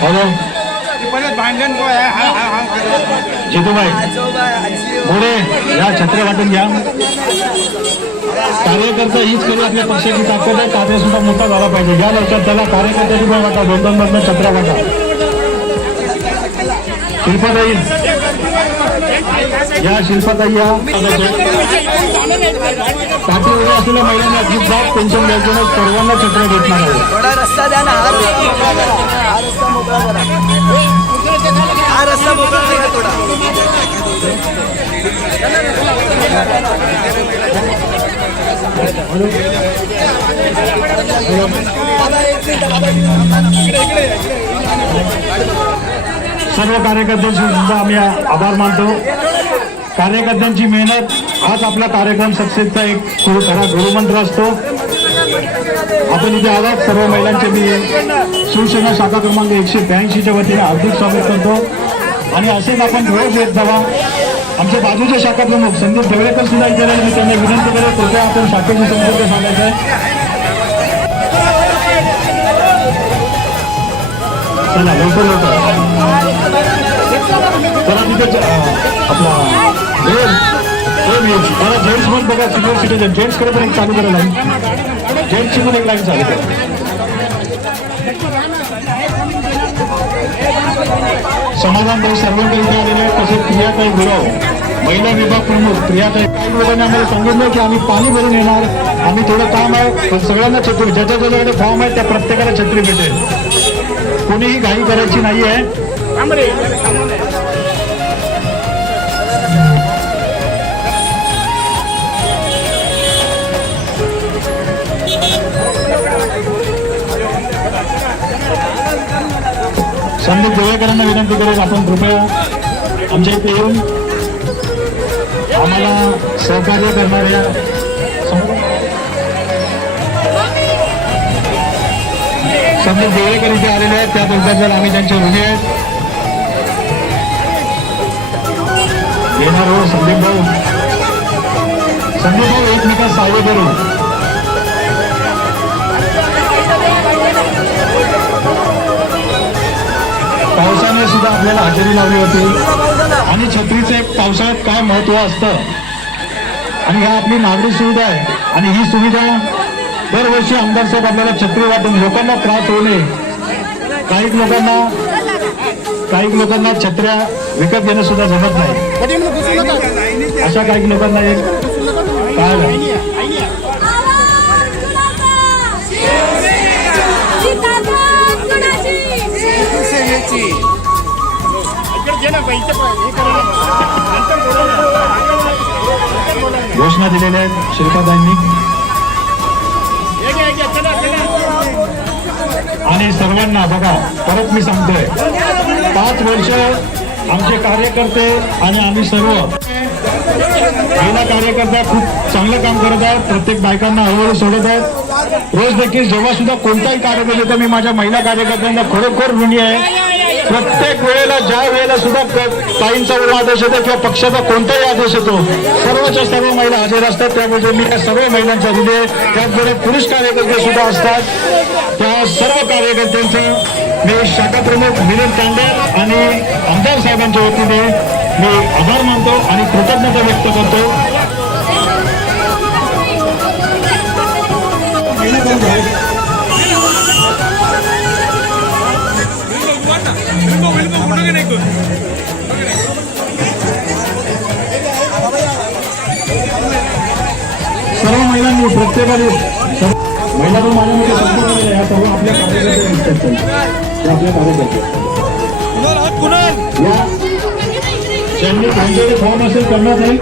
Hello जितूबाई पुढे या छत्र्या वाटून घ्या. कार्यकर्ता हीच करू आपल्या पक्षाची ताकद आहे. कार्य सुद्धा मोठा झाला पाहिजे. या लवकर त्याला कार्यकर्त्याची पण वाटा 2-2 मधनं छत्र्या वाटा. शिल्पाताई या शिल्पाताई या पाठी उभ्या असलेल्या महिलांना अजिबात टेन्शन द्यायचं नाही. सर्वांना छत्र्या भेटणार आहे. थोडा रस्ता द्या ना. हा रस्ता मोकळा करा. हा रस्ता मोकळा करा थोडा. सर्व कार्यकर्त्यांचे सुद्धा आम्ही आभार मानतो. कार्यकर्त्यांची मेहनत हाच आपला कार्यक्रम सक्सेसचा एक खरा गुरुमंत्र असतो. आपण इथे आलात सर्व महिलांचे मी शिवसेना शाखा क्रमांक 182च्या वतीने हार्दिक स्वागत करतो. आणि असेच आपण रोज येत जावा. आमच्या बाजूचे शाखा प्रमुख संदीप ढवळेकर सुद्धा इथे राहिले. मी त्यांना विनंती करेल कृपया आपण शाखेची संपर्क सांगायचा आहे. चला लवकर लवकर चला तिथे आपला जेंट्स पण बघा. सिनियर सिटीजन जेंट्सकडे पण एक चालू करायला लाईन. जेंट्सची पण एक लाईन चालू करा. समाधान भाऊ सर्वांकडे इथे आलेले आहेत. तसेच प्रियाताई गुरव महिला विभाग प्रमुख प्रियाताई. काही लोकांनी आम्हाला सांगितलं की आम्ही पाणी भरून येणार, आम्ही थोडं काम आहे पण सगळ्यांना छत्री ज्याच्या ज्याच्याकडे फॉर्म आहे त्या प्रत्येकाला छत्री भेटेल. कोणीही घाई करायची नाही आहे. संदीप देवेकरांना विनंती करेल आपण कृपया आमच्या इथे येऊन आम्हाला सहकार्य करणाऱ्या संदीप देवेकर इथे आलेले आहेत. त्याबद्दल आम्ही त्यांचे ऋणी आहेत. येणार हो संदीप भाऊ एकमेकांना सहाय्य करू. पावसाने सुद्धा आपल्याला हजेरी लावली होती. आणि छत्रीचं एक पावसाळ्यात काय महत्व असतं आणि ह्या आपली नागरी सुविधा आहे. आणि ही सुविधा दरवर्षी आमदार साहेब आपल्याला छत्री वाटून लोकांना त्रास होऊ नये. काही लोकांना छत्र्या विकत घेणं सुद्धा जमत नाही. अशा काही लोकांना एक काय घोषणा दिलेल्या आहेत शिल्पाताईंनी. आणि सर्वांना बघा परत मी सांगतोय 5 वर्ष आमचे कार्यकर्ते आणि आम्ही सर्व महिला कार्यकर्ता खूप चांगलं काम करत आहेत. प्रत्येक बायकांना हळूहळू सोडत आहेत. रोज देखील जेव्हा सुद्धा कोणताही कार्यक्रम येतो मी माझ्या महिला कार्यकर्त्यांना खरोखर ऋणी आहे. प्रत्येक वेळेला ज्या वेळेला सुद्धा ताईंचा आदेश येतो किंवा पक्षाचा कोणताही आदेश येतो सर्वच्या सर्व महिला हजर असतात. त्यामुळे मी या सर्व महिलांचा ऋणी आहे. त्याचबरोबर पुरुष कार्यकर्ते सुद्धा असतात. त्या सर्व कार्यकर्त्यांचे मी शाखा प्रमुख मिलिंद तांडे आणि आमदार साहेबांच्या वतीने मी आभार मानतो आणि कृतज्ञता व्यक्त करतो. सर्व महिलांनी प्रत्येकाने महिला पण माझ्यामध्ये संपूर्ण या सर्व आपल्या कार्यकर्ते या ज्यांनी कोणतेही फॉर्म असेल करणार नाही